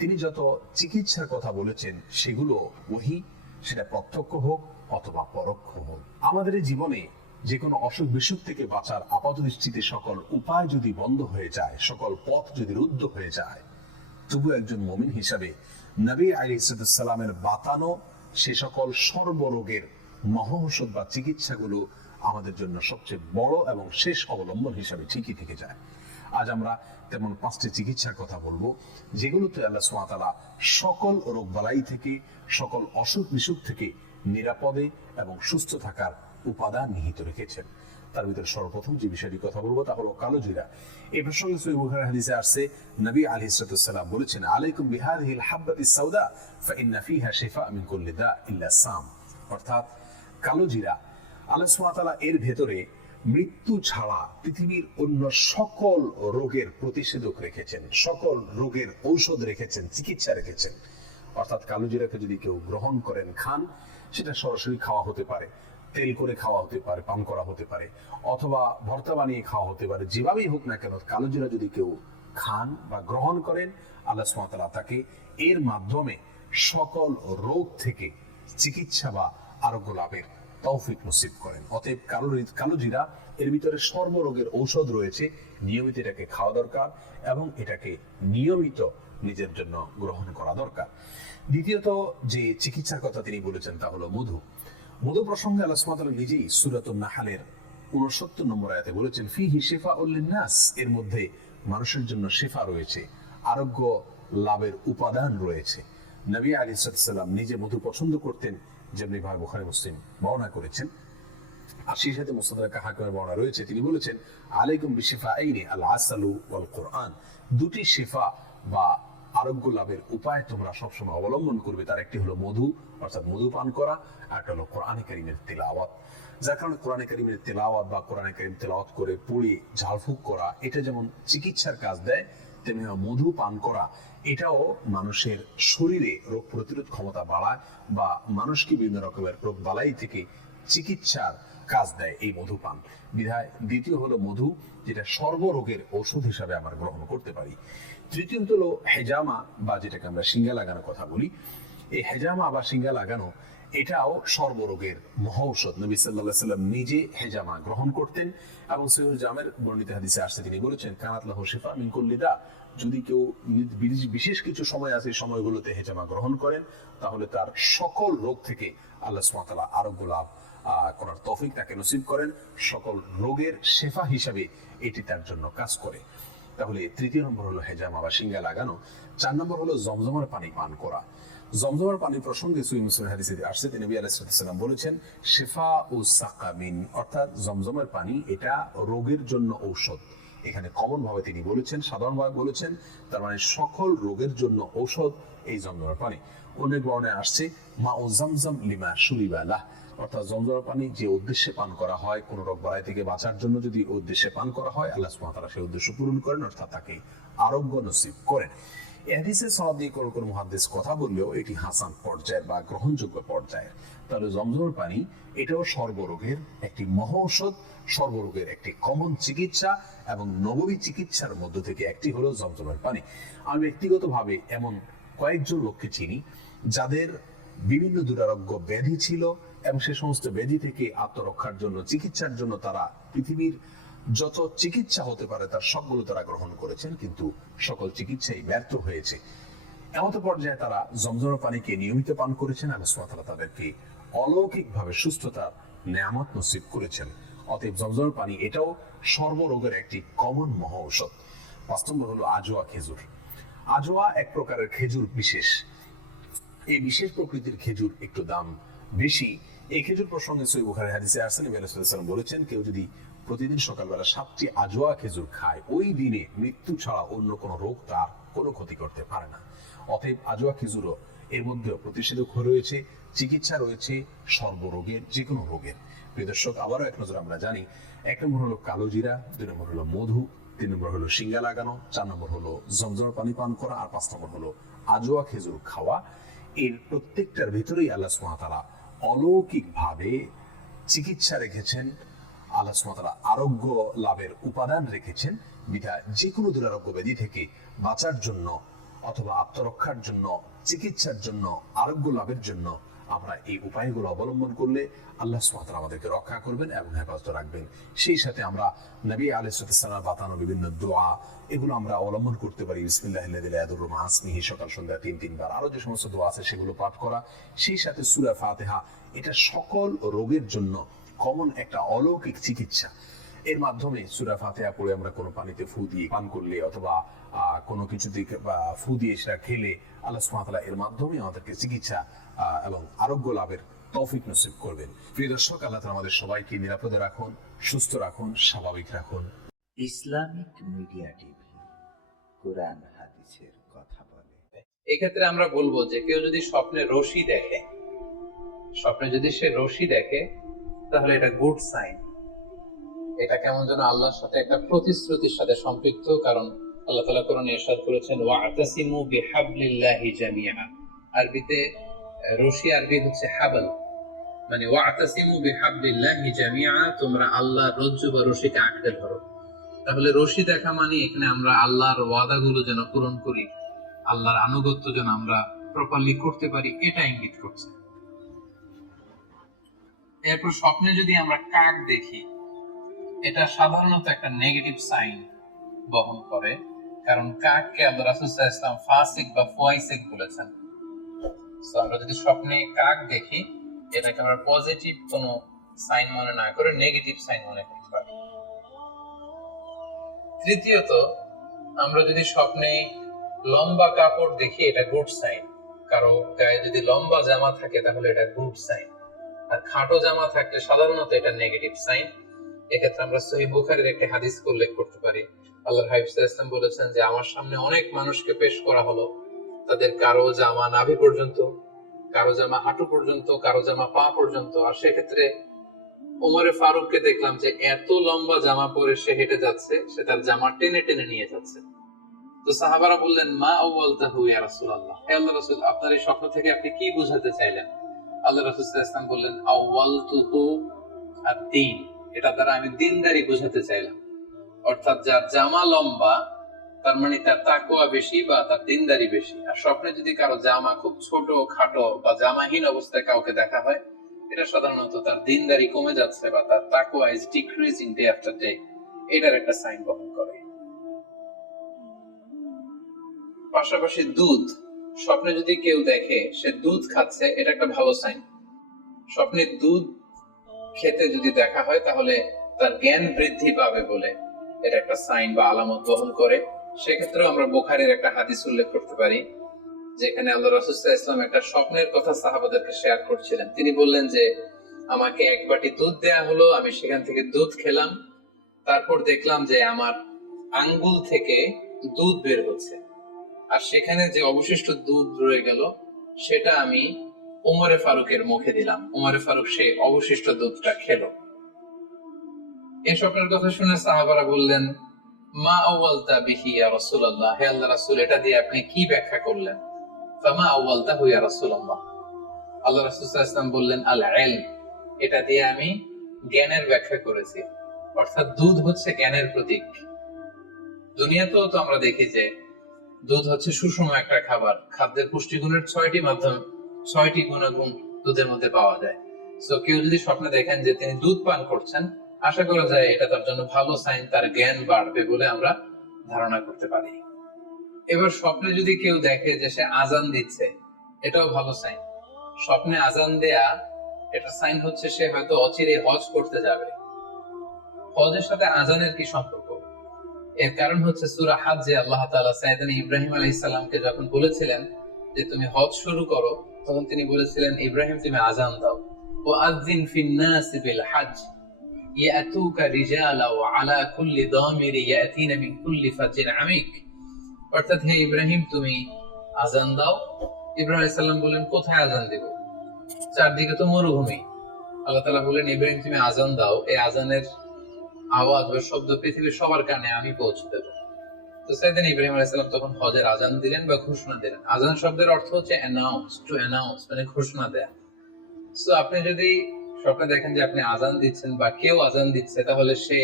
তিনি যত চিকিৎসার কথা বলেছেন সেগুলো ওহী, সেটা প্রত্যক্ষ হোক অথবা পরোক্ষ হোক। আমাদের এই জীবনে যে কোনো অসুখ বিসুখ থেকে বাঁচার আপাতদৃষ্টিতে সকল উপায় যদি বন্ধ হয়ে যায়, সকল পথ যদি রুদ্ধ হয়ে যায়, তবু একজন মুমিন হিসাবে নবী আলাইহিস সালামের বাতানো সে সকল সর্বরোগের মহৌষধ বা চিকিৎসাগুলো আমাদের জন্য সবচেয়ে বড় এবং শেষ অবলম্বন হিসাবে ঠিকই থেকে যায়। আজ আমরা তেমন 5টি চিকিৎসার কথা বলবো, যেগুলোতে আল্লাহ সুবহানাহু ওয়া তাআলা সকল রোগবালাই থেকে, সকল অসুখ বিসুখ থেকে নিরাপদে এবং সুস্থ থাকার উপাদান নিহিত রেখেছেন। তার ভিতরে সর্বপ্রথম যে বিষয়টি কথা বলবো তা হলো কালো জিরা। এই প্রসঙ্গে সহিহ বুখারীর হাদিসে আসছে, নবী আলাইহিস সালাম বলেছেন, আলাইকুম বিহাদিহিল হাব্বাতিস সাউদা ফাইন্না ফিহা শিফা মিন কুল্লি দা ইল্লা সাম। অর্থাৎ কালো জিরা, আল্লাহ সুবহানাহু ওয়া তাআলা এর ভেতরে মৃত্যু ছাড়া পৃথিবীর অন্য সকল রোগের প্রতিষেধক রেখেছেন, সকল রোগের ঔষধ রেখেছেন, চিকিৎসা রেখেছেন। অর্থাৎ কালো জিরাকে যদি কেউ গ্রহণ করেন, খান, সেটা সরাসরি খাওয়া হতে পারে, তেল করে খাওয়া হতে পারে, পান করা হতে পারে, অথবা ভর্তা বানিয়ে খাওয়া হতে পারে। যেভাবেই হোক না কেন, কালো জিরা যদি কেউ খান বা গ্রহণ করেন, আল্লাহ সুবহানাহু ওয়া তাআলা তাকে এর মাধ্যমে সকল রোগ থেকে চিকিৎসা বা আরোগ্য লাভের তৌফিক নসিব করেন। অতএব কালো জিরা, এর ভিতরে সর্বরোগের ঔষধ রয়েছে। নিয়মিত এটাকে খাওয়া দরকার এবং এটাকে নিয়মিত নিজের জন্য গ্রহণ করা দরকার। দ্বিতীয়ত যে চিকিৎসার কথা তিনি বলেছেন তা হলো মধু। মধু প্রসঙ্গে আল্লাহ সুবহানাহু ওয়া তাআলা নিজেই সূরাতুন নাহলের 69 নম্বর আয়াতে বলেছেন, ফিহি শিফাউল লিন-নাস, এর মধ্যে মানুষের জন্য শিফা রয়েছে, আরোগ্য লাভের উপাদান রয়েছে। নবী আলাইহিস সালাম নিজে মধু পছন্দ করতেন, যেমনি ভাবে বুখারী মুসলিম বর্ণনা করেছেন। আর সেই সাথে মুসনাদ হাকিমের বর্ণনা রয়েছে, তিনি বলেছেন, আলাইকুম বিশিফাইনি আল আসালু ওয়াল কুরআন। দুটি শিফা বা আরোগ্য লাভের উপায় তোমরা সবসময় অবলম্বন করবে। তার একটি হলো মধু, অর্থাৎ মধু পান করা, আর একটা হলো কোরআনে কারীমের তিলাওয়াত। যার কারণে কোরআনে কারীমের তিলাওয়াত বা কোরআনে কারীম তিলাওয়াত করে পড়ে ঝাড়ফুঁক করা, এটা যেমন চিকিৎসার কাজ দেয়, তেমনি মধু পান করা এটাও মানুষের শরীরে রোগ প্রতিরোধ ক্ষমতা বাড়ায় বা মানুষকে বিভিন্ন রকমের রোগ বালাই থেকে চিকিৎসার কাজ দেয় এই মধু পান। বিধায় দ্বিতীয় হলো মধু, যেটা সর্বরোগের ঔষধ হিসাবে আমরা গ্রহণ করতে পারি। তৃতীয়ত হলো হেজামা বা যেটাকে আমরা শিঙ্গা লাগানোর কথা বলি। এই হেজামা বা শিঙ্গা লাগানো এটাও সর্বরোগের মহৌষধ। নবী সাল্লাল্লাহু আলাইহি সাল্লাম নিজে হেজামা গ্রহণ করতেন এবং সহিহ জামের বর্ণিত হাদিসে আসছে, তিনি বলেছেন, কানাত লাহু শিফা মিন কুল্লি দা। যদি কেউ বিশেষ কিছু সময় আছে, সময়গুলোতে হেজামা গ্রহণ করেন, তাহলে তার সকল রোগ থেকে আল্লাহ সুবহানাহু ওয়া তাআলা আরোগ্য লাভ করার তৌফিক তাকে নসিব করেন। সকল রোগের শেফা হিসাবে এটি তার জন্য কাজ করে। তাহলে তৃতীয় নম্বর হলো হেজামা বা শিঙ্গা লাগানো। 4 নম্বর হলো জমজমের পানি পান করা। জমজমের পানি প্রসঙ্গে সহিহ মুসলিম হাদিসে আসছে, নবী আলাইহিস সালাম বলেছেন, শিফা ও সাকামিন, অর্থাৎ জমজমের পানি এটা রোগের জন্য ঔষধ। এখানে কমন ভাবে তিনি বলেছেন, সাধারণভাবে বলেছেন, তার মানে সকল রোগের জন্য ঔষধ এই জমজমের পানি। অনেক বর্ণনায় আসছে, মা ও জমজম লিমা শুরিবা লাহ, অর্থাৎ জমজমের পানি যে উদ্দেশ্যে পান করা হয়, কোন রোগ বালাই থেকে বাঁচার জন্য যদি উদ্দেশ্যে পান করা হয়, আল্লাহ সুবহানাহু ওয়া তাআলা সেই উদ্দেশ্য পূরণ করেন, অর্থাৎ তাকে আরোগ্য নসিব করেন। এই হাদিসের সনদ দিয়ে কোন মুহাদ্দিস কথা বললেও এটি হাসান পর্যায়ের বা গ্রহণযোগ্য পর্যায়ের। তাহলে জমজমের পানি এটাও সর্বরোগের একটি মহৌষধ, সর্বরোগের একটি কমন চিকিৎসা এবং নববী চিকিৎসার মধ্য থেকে একটি হলো জমজমের পানি। আমি ব্যক্তিগতভাবে এমন কয়েকজন লোককে চিনি যাদের বিভিন্ন দুরারোগ্য ব্যাধি ছিল এবং সে সমস্ত ব্যাধি থেকে আত্মরক্ষার জন্য, চিকিৎসার জন্য তারা পৃথিবীর যত চিকিৎসা হতে পারে তার সবগুলো তারা গ্রহণ করেছেন, কিন্তু সকল চিকিৎসাই ব্যর্থ হয়েছে। এমন পর্যায়ে তারা জমজমের পানিকে নিয়মিত পান করেছেন, আল্লাহ সুবহানাহু ওয়া তাআলা তাদেরকে অলৌকিকভাবে সুস্থতার নেয়ামত নসিব করেছেন। অতএব জমজমের পানি এটাও সর্বরোগের একটি কমন মহৌষধ। 5 নম্বর হলো আজওয়া খেজুর। আজওয়া এক প্রকারের খেজুর বিশেষ। এই বিশেষ প্রকৃতির খেজুর একটু দাম বেশি। এই খেজুর প্রসঙ্গে সহিহ বুখারীর হাদিসে আসছে, নবী আলাইহিস সালাম বলেছেন, কেউ যদি প্রতিদিন সকালবেলা 7টি আজোয়া খেজুর খায়, ওই দিনে মৃত্যু ছাড়া অন্য কোনো রোগ তার কোনো ক্ষতি করতে পারে না। অতএব আজোয়া খেজুরও এর মধ্যেও প্রতিষেধক রয়েছে, চিকিৎসা রয়েছে সর্বরোগের, যে কোনো রোগের। প্রিয় দর্শক, আবারও এক নজর আমরা জানি, 1 নম্বর হলো কালো জিরা, 2 নম্বর হলো মধু, 3 নম্বর হলো সিঙ্গা লাগানো, 4 নম্বর হলো জমজম পানি পান করা, আর 5 নম্বর হলো আজোয়া খেজুর খাওয়া। এর প্রত্যেকটার ভিতরেই আল্লাহ সুবহানাহু ওয়া তাআলা অলৌকিকভাবে চিকিৎসা রেখেছেন, আল্লাহ সুবহানাহু ওয়া তাআলা আরোগ্য লাভের উপাদান রেখেছেন। বিধায় যে কোনো দুরারোগ্য ব্যাধি থেকে বাঁচার জন্য অথবা আত্মরক্ষার জন্য, চিকিৎসার জন্য, আরোগ্য লাভের জন্য আমরা এই উপায়গুলো অবলম্বন করলে আল্লাহ সুবহানাহু ওয়া তাআলা আমাদেরকে রক্ষা করবেন এবং হেফাজত রাখবেন। সেই সাথে আমরা নবী আলাইহিস সালাম বাতানো বিভিন্ন দোয়া, এগুলো আমরা অবলম্বন করতে পারি। বিসমিল্লাহিল্লাযী লা ইয়াদুররু মা ইসমিহি, সকাল সন্ধ্যা 3 বার, আরো যে সমস্ত দোয়া আছে সেগুলো পাঠ করা। সেই সাথে সূরা ফাতিহা, এটা সকল রোগের জন্য কমন একটা অলৌকিক চিকিৎসা। এর মাধ্যমে সূরা ফাতিহা পড়ে আমরা কোনো পানিতে ফু দিয়ে পান করলে অথবা কোনো কিছুতে ফু দিয়ে সেটা খেলে আল্লাহ সুবহানাহু ওয়া তাআলা এর মাধ্যমে আমাদেরকে চিকিৎসা এবং আরোগ্য লাভের তৌফিক নসিব করবেন। প্রিয় দর্শক, আল্লাহ তাআলা আমাদের সবাইকে নিরাপদে রাখুন, সুস্থ রাখুন, স্বাভাবিক রাখুন। ইসলামিক মিডিয়া টিভি, কোরআন হাদিসের কথা বলে। এক্ষেত্রে আমরা বলবো যে কেউ যদি স্বপ্নে রশি দেখে, স্বপ্নে যদি সে রশি দেখে, তাহলে এটা গুড সাইন। এটা কেমন যেন আল্লাহর সাথে একটা প্রতিশ্রুতির সাথে সম্পৃক্ত, কারণ আল্লাহ তাআলা কোরআনে ইরশাদ করেছেন ওয়া'তাসিমু বিহাবলিল্লাহি জামিআ। আরবিতে রশি আরবি হচ্ছে হাবল, মানে ওয়া'তাসিমু বিহাবলিল্লাহি জামিআ, তোমরা আল্লাহর রজ্জু বা রশিকে আঁকড়ে ধরো। তাহলে রশি দেখা মানে এখানে আমরা আল্লাহর ওয়াদাগুলো যেন পূরণ করি, আল্লাহর আনুগত্য যেন আমরা প্রপারলি করতে পারি, এটা ইঙ্গিত করছে। এরপর স্বপ্নে যদি আমরা কাক দেখি, এটা সাধারণত একটা নেগেটিভ সাইন বহন করে, কারণ কাককে আল্লাহ রাসূল সাল্লাল্লাহু আলাইহি ওয়াসাল্লাম ফাসিক বা ফাইসিক বলেছেন। সো আমরা যদি স্বপ্নে কাক দেখি, এটাকে আমরা পজিটিভ কোনো সাইন মনে না করে নেগেটিভ সাইন মনে করতে পারি। তৃতীয়ত, আমরা যদি স্বপ্নে লম্বা কাপড় দেখি, এটা গুড সাইন। কারো গায়ে যদি লম্বা জামা থাকে তাহলে এটা গুড সাইন, আর খাটো জামা থাকলে সাধারণত এটা নেগেটিভ সাইন। এক্ষেত্রে আমরা সহিহ বুখারীর একটা হাদিস উল্লেখ করতে পারি। আল্লাহর হাবিব সাল্লাল্লাহু আলাইহি ওয়াসাল্লাম বলেছেন যে আমার সামনে অনেক মানুষকে পেশ করা হলো, তাদের কারো জামা নাভি পর্যন্ত, কারো জামা হাঁটু পর্যন্ত, কারো জামা পা পর্যন্ত। আর সেক্ষেত্রে ওমরে ফারুককে দেখলাম যে এত লম্বা জামা পরে সে হেঁটে যাচ্ছে, সে তার জামা টেনে টেনে নিয়ে যাচ্ছে। তো সাহাবারা বললেন মা আউয়ালতাহু ইয়া রাসূলুল্লাহ, হে আল্লাহর রাসূল, আপনার এই স্বপ্ন থেকে আপনি কি বোঝাতে চাইলেন? আল্লাহ রাসূল সাল্লাল্লাহু আলাইহি ওয়াসাল্লাম বললেন আউয়ালতুহু আদ-দীন, এটা দ্বারা আমি দিনদারি বোঝাতে চাইলাম। অর্থাৎ যার জামা লম্বা তার মানে তার তাকওয়া বেশি বা তার দিনদারি বেশি। আর স্বপ্নে যদি কারো জামা খুব ছোট খাটো বা জামাহীন অবস্থায় কাউকে দেখা হয়, এটা সাধারণত তার দিনদারি কমে যাচ্ছে বা তার তাকওয়া is decreasing day after day, এটার একটা সাইন বহন করে। পাশাপাশি দুধ, স্বপ্নে যদি কেউ দেখে সে দুধ খাচ্ছে, এটা একটা ভালো সাইন। স্বপ্নে দুধ খেতে যদি দেখা হয় তাহলে তার জ্ঞান বৃদ্ধি পাবে বলে এটা একটা সাইন বা আলামত বহন করে। সেক্ষেত্রেও আমরা বুখারীর একটা হাদিস উল্লেখ করতে পারি, যেখানে আল্লাহ রাসূল সাল্লাল্লাহু আলাইহি ওয়াসাল্লাম একটা স্বপ্নের কথা সাহাবাদেরকে শেয়ার করছিলেন। তিনি বললেন যে আমাকে এক বাটি দুধ দেয়া হলো, আমি সেখান থেকে দুধ খেলাম, তারপর দেখলাম যে আমার আঙ্গুল থেকে দুধ বের হচ্ছে, আর সেখানে যে অবশিষ্ট দুধ রয়ে গেল সেটা আমি ওমরে ফারুকের মুখে দিলাম। ওমরে ফারুক সেই অবশিষ্ট দুধটা খেলো। এই স্বপ্নের কথা শুনে সাহাবারা বললেন মা আউয়ালতা বিহি ইয়া রাসূলুল্লাহ, হে আল্লাহর রাসূল, এটা দিয়ে আপনি কি ব্যাখ্যা করলেন? ফামা আউয়ালতাহু ইয়া রাসূলুল্লাহ, আল্লাহ রাসূল সাল্লাল্লাহু আলাইহি ওয়াসাল্লাম বললেন আল ইলম, এটা দিয়ে আমি জ্ঞানের ব্যাখ্যা করেছি। অর্থাৎ দুধ হচ্ছে জ্ঞানের প্রতীক। দুনিয়াতেও তো আমরা দেখি যে দুধ হচ্ছে সুষম একটা খাবার, খাদ্যের পুষ্টিগুণের 6টি গুণাগুণ দুধের মধ্যে পাওয়া যায়। সো কেউ যদি স্বপ্নে দেখেন যে তিনি দুধ পান করছেন, আশা করা যায় এটা তার জন্য ভালো সাইন, তার জ্ঞান বাড়বে বলে আমরা ধারণা করতে পারি। এবার স্বপ্নে যদি কেউ দেখে যে সে আজান দিচ্ছে, এটাও ভালো সাইন। স্বপ্নে আজান দেয়া এটা সাইন হচ্ছে সে হয়তো অচিরে হজ করতে যাবে। হজের সাথে আজানের কি সম্পর্ক? এর কারণ হচ্ছে সূরা হজ্জে আল্লাহ তাআলা সাইয়েদনা ইব্রাহিম আলাইহিস সালামকে যখন বলেছিলেন যে তুমি হজ শুরু করো, তখন তিনি বলেছিলেন ইব্রাহিম তুমি আজান দাও, ওয়া আযযিন ফিন নাস বিল হজ, ইয়াতুকা রিজালা ওয়া আলা কুল্লি দামিরি ইয়াতিনা মিন কুল্লি ফাজিন আমিক। অর্থাৎ হে ইব্রাহিম, তুমি আজান দাও। ইব্রাহিম আলাইহিস সালাম বললেন, কোথায় আজান দেব? চারদিকে তো মরুভূমি। আল্লাহ তাআলা বললেন, ইব্রাহিম তুমি আজান দাও, এই আজানের আওয়াজ বা শব্দ পৃথিবীর সবার কানে আমি পৌঁছে দেব। তো সাইয়েদনা ইব্রাহিম আলাইহিস সালাম তখন হজের আজান দিলেন বা ঘোষণা দিলেন। আজান শব্দের অর্থ হচ্ছে অ্যানাউন্স, টু অ্যানাউন্স, মানে ঘোষণা দেয়া। সো আপনি যদি স্বপ্নে দেখেন যে আপনি আজান দিচ্ছেন বা কেউ আজান দিচ্ছে, তাহলে সে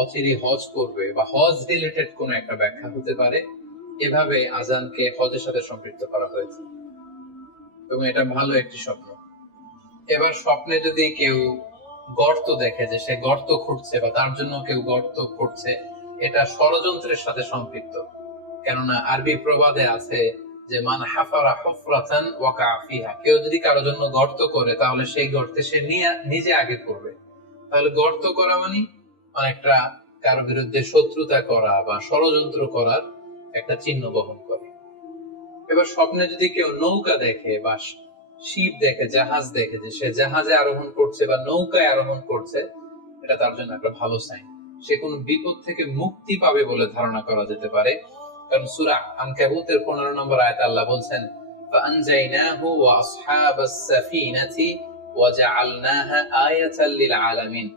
অচিরেই হজ করবে বা হজ রিলেটেড কোন একটা ব্যাখ্যা হতে পারে। এভাবে আজানকে হজের সাথে সম্পৃক্ত করা হয়েছে এবং এটা ভালো একটি স্বপ্ন। এবার স্বপ্নে যদি কেউ গর্ত দেখে, যে সে গর্ত খুঁড়ছে বা তার জন্য কেউ গর্ত খুঁড়ছে, এটা ষড়যন্ত্রের সাথে সম্পৃক্ত। কেননা আরবি প্রবাদে আছে যে মান হাফারা হুফরাতান ওয়াকা ফিহা, কেউ যদি কারো জন্য গর্ত করে তাহলে সেই গর্তে সে নিজে আগে পড়বে। তাহলে গর্ত করা মানে অনেকটা কারো বিরুদ্ধে শত্রুতা করা বা ষড়যন্ত্র করার একটা চিহ্ন বহন করে। এবার স্বপ্নে যদি কেউ নৌকা দেখে বা শিপ দেখে, জাহাজ দেখে, যে সে জাহাজে আরোহণ করছে বা নৌকায় আরোহণ করছে, এটা তার জন্য একটা ভালো সাইন। সে কোন বিপদ থেকে মুক্তি পাবে বলে ধারণা করা যেতে পারে। কারণ সূরা আনকাবুতের 15 নম্বর আয়াতে আল্লাহ বলছেন, ফাআনজাইনাহু ওয়া আসহাবাস সাফিনাতি ওয়া জাআলনাহা আয়াতাল লিল আলামিন।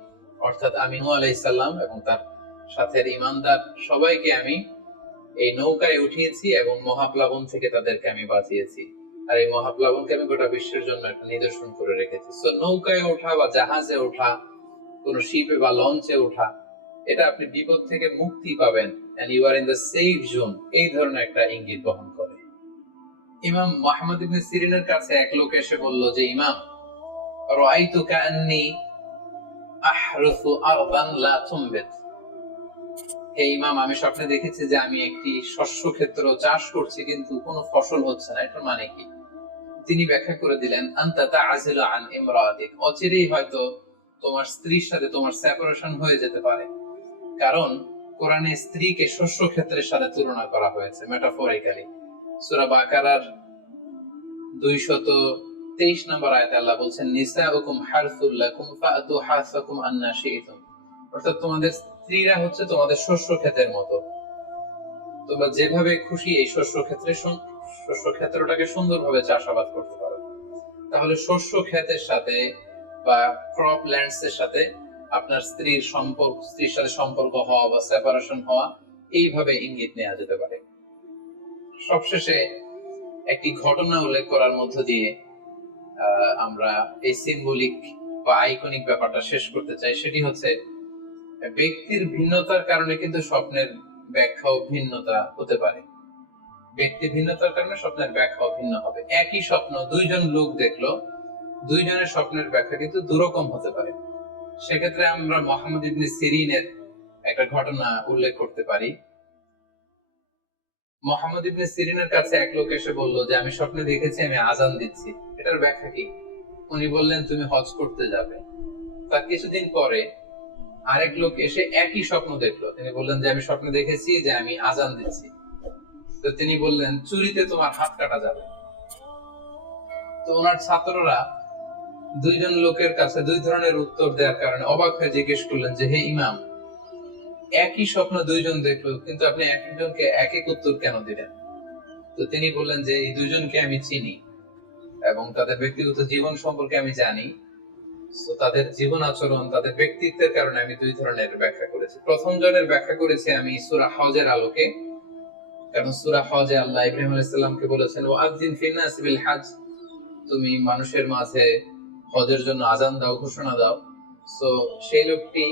অর্থাৎ আমি নূহ আলাইহিস সালাম এবং তার সাথের ঈমানদার সবাইকে আমি এই নৌকায় উঠিয়েছি এবং মহাপ্লাবন থেকে তাদেরকে আমি বাঁচিয়েছি। আর এই মহাপ্লাবনকে আমি গোটা বিশ্বের জন্য একটা নিদর্শন করে রেখেছি। সো নৌকায় ওঠা বা জাহাজে ওঠা, কোন শিপে বা লঞ্চে ওঠা, এটা আপনি বিপদ থেকে মুক্তি পাবেন, and you are in the safe zone, এই ধরনের একটা ইঙ্গিত বহন করে। ইমাম মুহাম্মদ ইবনে সিরিনের কাছে এক লোক এসে বলল যে, ইমাম, রাআইতু কাআন্নী আহরুসু আরদান লা তুমবিত। হে ইমাম, আমি স্বপ্নে দেখেছি যে আমি একটি শস্য ক্ষেত্র চাষ করছি কিন্তু কোনো ফসল হচ্ছে না, এটার মানে কি? তিনি ব্যাখ্যা করে দিলেন, আনতা তা'আজিলু আন ইমরাতিক, অচিরেই হয়তো তোমার স্ত্রীর সাথে তোমার সেপারেশন হয়ে যেতে পারে। কারণ কোরআনে স্ত্রীকে শস্য ক্ষেত্রের সাথে তুলনা করা হয়েছে মেটাফরিক্যালি। সূরা বাকারার 223 নম্বর আয়াতে আল্লাহ বলছেন, নিসাউকুম হারসুল লাকুম ফাআতু হারসাকুম আন্না শি'তুম। অর্থাৎ তোমাদের স্ত্রীরা হচ্ছে তোমাদের শস্য ক্ষেতের মতো, তোমরা যেভাবে খুশি এই শস্য ক্ষেত্রটাকে সুন্দরভাবে চাষাবাদ করতে পারো। তাহলে শস্য ক্ষেতের সাথে বা ক্রপ ল্যান্ডস এর সাথে আপনার স্ত্রীর সাথে সম্পর্ক হওয়া বা সেপারেশন হওয়া, এইভাবে ইঙ্গিত নেওয়া যেতে পারে। সবশেষে একটি ঘটনা উল্লেখ করার মধ্য দিয়ে আমরা এই সিম্বলিক বা আইকনিক ব্যাপারটা শেষ করতে চাই। সেটি হচ্ছে, ব্যক্তির ভিন্নতার কারণে কিন্তু স্বপ্নের ব্যাখ্যাও ভিন্নতা হতে পারে। ব্যক্তি ভিন্নতার কারণে স্বপ্নের ব্যাখ্যাও ভিন্ন হবে। একই স্বপ্ন দুইজন লোক দেখলো, দুইজনের স্বপ্নের ব্যাখ্যা কিন্তু দুরকম হতে পারে। সেক্ষেত্রে আমরা মুহাম্মদ ইবনে সিরিনের একটা ঘটনা উল্লেখ করতে পারি। মুহাম্মদ ইবনে সিরিনের কাছে এক লোক এসে বলল যে, আমি স্বপ্নে দেখেছি আমি আজান দিচ্ছি, এটার ব্যাখ্যা কি? উনি বললেন, তুমি হজ করতে যাবে। তার কিছুদিন পরে আরেক লোক এসে একই স্বপ্ন দেখলো। তিনি বললেন যে, আমি স্বপ্নে দেখেছি যে আমি আজান দিচ্ছি। তো তিনি বললেন, চুরিতে তোমার হাত কাটা যাবে। তো ওনার ছাত্ররা দুইজন লোকের কাছে দুই ধরনের উত্তর দেওয়ার কারণে অবাক হয়ে জিজ্ঞেস করলেন যে, হে ইমাম, একই স্বপ্ন দুইজন দেখলো কিন্তু আপনি একজনকে এক এক উত্তর কেন দিলেন? তো তিনি বললেন যে, এই দুইজনকে আমি চিনি এবং তাদের ব্যক্তিগত জীবন সম্পর্কে আমি জানি। তো তাদের জীবন আচরণ, তাদের ব্যক্তিত্বের কারণে আমি দুই ধরনের ব্যাখ্যা করেছি। প্রথম জনের ব্যাখ্যা করেছি আমি সূরা হজের আলোকে। কারণ সূরা হজে আল্লাহ ইব্রাহিম আলাইহিস সালামকে বলেছেন, ওয়াযিন ফিন-নাস বিল হজ, তুমি মানুষের মাঝে হজের জন্য আজান দাও, ঘোষণা দাও। সো সেই লোকটি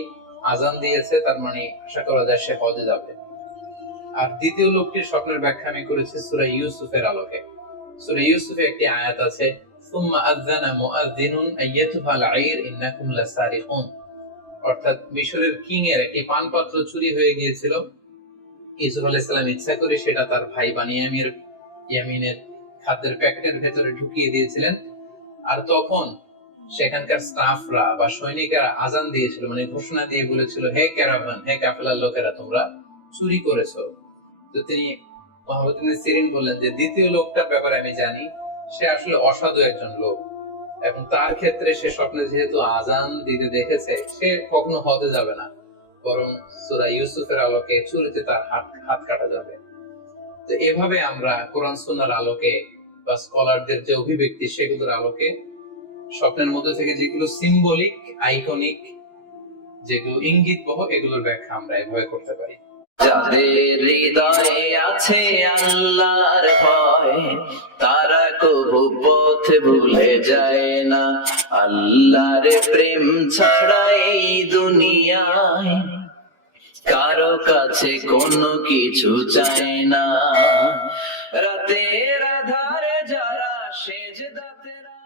আজান দিয়েছে, তার মানে আশা করা যায় সে হজে যাবে। আর দ্বিতীয় লোকটির স্বপ্নের ব্যাখ্যা আমি করেছি সূরা ইউসুফের আলোকে। সূরা ইউসুফে একটি আয়াত আছে, সুম্মা আযানা মুআযযিনুন আইয়াতুহাল আইর ইন্নাকুম লাসারিকুন। অর্থাৎ মিশরের কিং এর একটি পানপাত্র চুরি হয়ে গিয়েছিল। ইউসুফ আলাইহিস সালাম ইচ্ছা করে সেটা তার ভাই ইয়ামিনের খাদ্যের প্যাকেটের ভেতরে ঢুকিয়ে দিয়েছিলেন। আর তখন সেখানকার স্টাফরা বা সৈনিকেরা আজান দিয়েছিল, মানে ঘোষণা দিয়ে বলেছিল, হে ক্যারাভান, হে কাফেলার লোকেরা, তোমরা চুরি করেছো। তো তিনি মুহাম্মদ ইবনে সিরিন বললেন যে, দ্বিতীয় লোকটার ব্যাপারে আমি জানি, সে আসলে অসাধু একজন লোক এবং তার ক্ষেত্রে সে স্বপ্নে যেহেতু আজান দিতে দেখেছে, সে কখনো হজে যাবে না, বরং সূরা ইউসুফের আলোকে চুরিতে তার হাত কাটা যাবে। তো এভাবে আমরা কোরআন সুন্নাহর আলোকে বা স্কলারদের যে অভিব্যক্তি সেগুলোর আলোকে স্বপ্নের মধ্যে থেকে যেগুলো সিম্বলিক, আইকনিক, যেগুলো ইঙ্গিত বহ, এগুলোর ব্যাখ্যা আমরা এভাবে করতে পারি। যাদের হৃদয়ে আছে আল্লাহর ভয়, তারা কবু পথ ভুলে যায় না। আল্লাহর প্রেম ছাড়া এই দুনিয়ায় কারো কাছে কোনো কিছু চায় না। রাতের আধারে যারা সেজদাতেরা।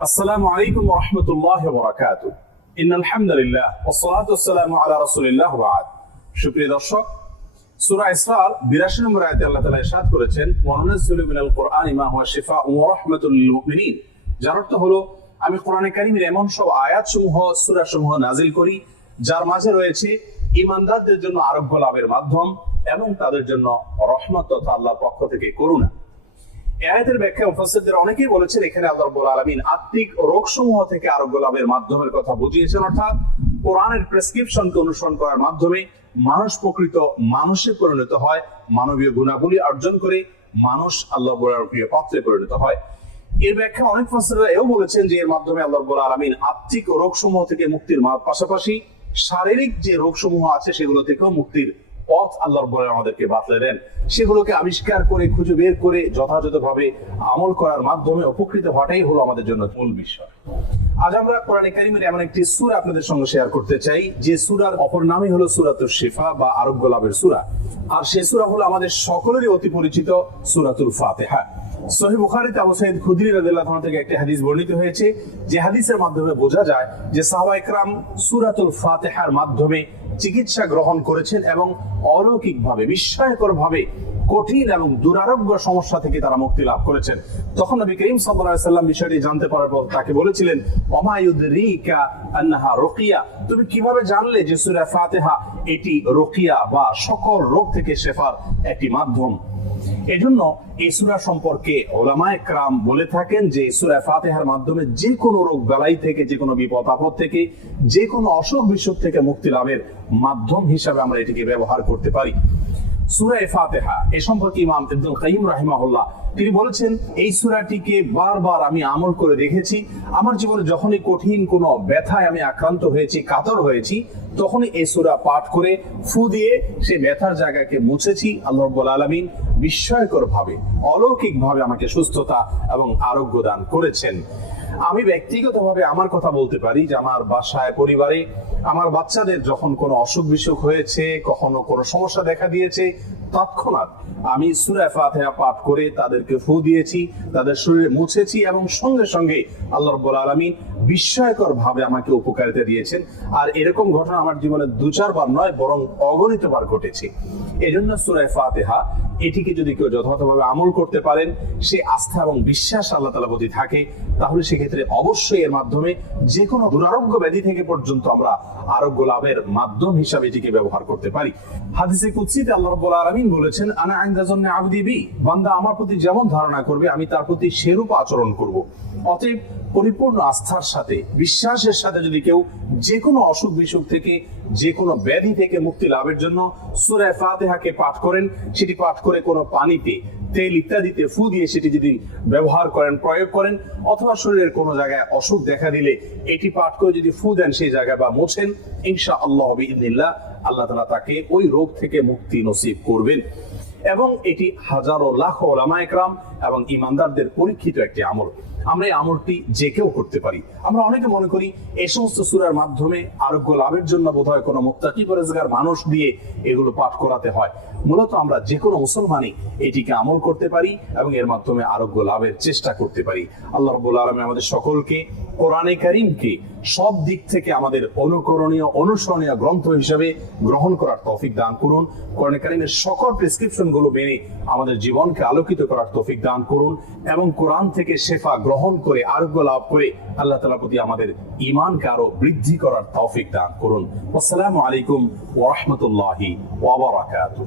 আসসালামু আলাইকুম ওয়া রাহমাতুল্লাহি ওয়া বারাকাতুহু। ইন্নাল হামদুলিল্লাহ ওয়াস সালাতু ওয়াস সালামু আলা রাসূলিল্লাহ ওয়া বা'দ। সুপ্রিয় দর্শক, সূরা ইসরার 82 নম্বর আয়াতে আল্লাহ তাআলা ইরশাদ করেছেন, ওয়া নুনাজ্জিলু মিনাল কুরআনি মা হুয়া শিফাউন ওয়া রাহমাতুল লিল মুমিনিন। যার অর্থ হলো, আমি কোরআনে কারীমের এমন সব আয়াতসমূহ, সূরাসমূহ নাজিল করি যার মাঝে রয়েছে ঈমানদারদের জন্য আরোগ্য লাভের মাধ্যম এবং তাদের জন্য রহমত তথা আল্লাহর পক্ষ থেকে করুণা। এই আয়াতের ব্যাখ্যা মুফাসসিরদের অনেকেই বলেছেন, এখানে আল্লাহ রাব্বুল আলামিন আত্মিক রোগসমূহ থেকে আরোগ্য লাভের মাধ্যমের কথা বুঝিয়েছেন, অর্থাৎ কোরআনের প্রেসক্রিপশনকে অনুসরণ করার মাধ্যমে মানুষ প্রকৃত মানুষে পরিণত হয়, মানবীয় গুণাবলী অর্জন করে মানুষ আল্লাহর প্রিয় পাত্রে পরিণত হয়। এর ব্যাখ্যা অনেক মুফাসসিররা এও বলেছেন যে এর মাধ্যমে আল্লাহ রাব্বুল আলামিন আত্মিক রোগসমূহ থেকে মুক্তির পাশাপাশি শারীরিক যে রোগসমূহ আছে সেগুলো থেকেও মুক্তির পথ আল্লাহ রাব্বুল আলামিন আমাদেরকে বাতলে দেন। সেগুলোকে আবিষ্কার করে খুঁজে বের করে যথাযথভাবে আমল করার মাধ্যমে উপকৃত হওয়াটাই হলো আমাদের জন্য মূল বিষয়। আজ আমরা কোরআনে কারীমের এমন একটি সূরা আপনাদের সঙ্গে শেয়ার করতে চাই যে সূরার অপর নামই হলো সূরাতুশ শিফা বা আরোগ্য লাভের সূরা। আর সেই সূরা হলো আমাদের সকলেরই অতি পরিচিত সূরাতুল ফাতিহা। সহিহ বুখারীতে আবু সাঈদ খুদরি রাদিয়াল্লাহু আনহু থেকে একটি হাদিস বর্ণিত হয়েছে, যে হাদিসের মাধ্যমে বোঝা যায় যে সাহাবায়ে কেরাম সূরাতুল ফাতিহার মাধ্যমে চিকিৎসা গ্রহণ করেছেন এবং অলৌকিকভাবে, বিস্ময়করভাবে কঠিন এবং দুরারোগ্য সমস্যা থেকে তারা মুক্তি লাভ করেছেন। তখন নবী করিম সাল্লাল্লাহু আলাইহি সাল্লাম বিষয়টি জানতে পারার পর তাকে বলেছিলেন, ওমা ইউদরিকা আন্নাহা রুকিয়া, তুমি কিভাবে জানলে যে সূরা ফাতিহা এটি রুকিয়া বা সকল রোগ থেকে শেফার একটি মাধ্যম? এজন্য এই সূরা সম্পর্কে উলামায়ে কেরাম বলে থাকেন যে সূরা ফাতিহার মাধ্যমে যে কোনো রোগ বালাই থেকে, যে কোনো বিপদ আপদ থেকে, যে কোনো অসুখ বিসুখ থেকে মুক্তি লাভের মাধ্যম হিসাবে আমরা এটিকে ব্যবহার করতে পারি। সূরা ফাতিহা এ সম্পর্কে ইমাম ইবনুল কাইয়িম রাহিমাহুল্লাহ তিনি বলেছেন, এই সূরাটিকে বারবার আমি আমল করে দেখেছি। আমার জীবনে যখনই কঠিন কোনো ব্যথায় আমি আক্রান্ত হয়েছি, কাতর হয়েছি, তখনই এই সূরা পাঠ করে ফু দিয়ে সেই ব্যথার জায়গাকে মুছেছি। আল্লাহ রাব্বুল আলামিন বিস্ময়করভাবে, অলৌকিকভাবে আমাকে সুস্থতা এবং আরোগ্য দান করেছেন। আমি ব্যক্তিগতভাবে আমার কথা বলতে পারি যে আমার বাসায়, পরিবারে আমার বাচ্চাদের যখন কোনো অসুখ বিসুখ হয়েছে, কখনো কোনো সমস্যা দেখা দিয়েছে, তৎক্ষণাৎ আমি সূরা ফাতিহা পাঠ করে তাদেরকে ফু দিয়েছি, তাদের শরীরে মুছেছি এবং সঙ্গে সঙ্গে আল্লাহ রাব্বুল আলামিন বিস্ময়কর ভাবে আমাকে উপকারিতা দিয়েছেন। আর এরকম ঘটনা আমার জীবনে 2-4 বার নয়, বরং অগণিত বার ঘটেছে। এজন্য সূরা ফাতিহা এটিকে যদি কেউ যথাযথভাবে আমল করতে পারেন, সে আস্থা এবং বিশ্বাস আল্লাহ তাআলার প্রতি থাকে, তাহলে সেক্ষেত্রে অবশ্যই এর মাধ্যমে যে কোনো দুরারোগ্য ব্যাধি থেকে পর্যন্ত আমরা আরোগ্য লাভের মাধ্যম হিসাবে এটিকে ব্যবহার করতে পারি। হাদিসে কুদসিতে আল্লাহ রাব্বুল আলামিন বলেছেন, আনা ইনদা যান্নি আবদি বি, বান্দা আমার প্রতি যেমন ধারণা করবে আমি তার প্রতি সেরূপ আচরণ করব। অতএব পরিপূর্ণ আস্থার সাথে, বিশ্বাসের সাথে যদি কেউ যে কোনো অসুখ বিসুখ থেকে, যে কোনো ব্যাধি থেকে মুক্তি লাভের জন্য সূরা ফাতিহাকে পাঠ করেন, সেটি পাঠ করে কোনো পানিতে, তেল ইত্যাদিতে ফু দিয়ে সেটি যদি ব্যবহার করেন, প্রয়োগ করেন, অথবা শরীরের কোনো জায়গায় অসুখ দেখা দিলে এটি পাঠ করে যদি ফু দেন সেই জায়গায় বা মোছেন, ইনশাআল্লাহ বিইذনিল্লাহ আল্লাহ তাআলা তাকে ওই রোগ থেকে মুক্তি নসিব করবেন। এবং এটি হাজারো লাখো উলামায়ে কেরাম এবং ঈমানদারদের পরীক্ষিত একটি আমল। আমরা এই আমলটি যে কেউ করতে পারি। আমরা অনেকে মনে করি এই সমস্ত সূরার মাধ্যমে আরোগ্য লাভের জন্য বোধহয় কোনো মুত্তাকি পরেজগার মানুষ দিয়ে এগুলো পাঠ করাতে হয়। মূলত আমরা যে কোনো মুসলমানই এটিকে আমল করতে পারি এবং এর মাধ্যমে আরোগ্য লাভের চেষ্টা করতে পারি। আল্লাহ রাব্বুল আলামিন আমাদের সকলকে কোরআনে কারীমকে সব দিক থেকে আমাদের অনুকরণীয়, অনুসরণীয় গ্রন্থ হিসেবে গ্রহণ করার তৌফিক দান করুন। কোরআনে কারীমের সকল প্রেসক্রিপশন গুলো মেনে আমাদের জীবনকে আলোকিত করার তৌফিক দান করুন এবং কোরআন থেকে শেফা গ্রহণ করে আরোগ্য লাভ করে আল্লাহ তাআলার প্রতি আমাদের ঈমানকে আরো বৃদ্ধি করার তৌফিক দান করুন। আসসালামু আলাইকুম ওয়া রাহমাতুল্লাহি ওয়া বারাকাতুহু।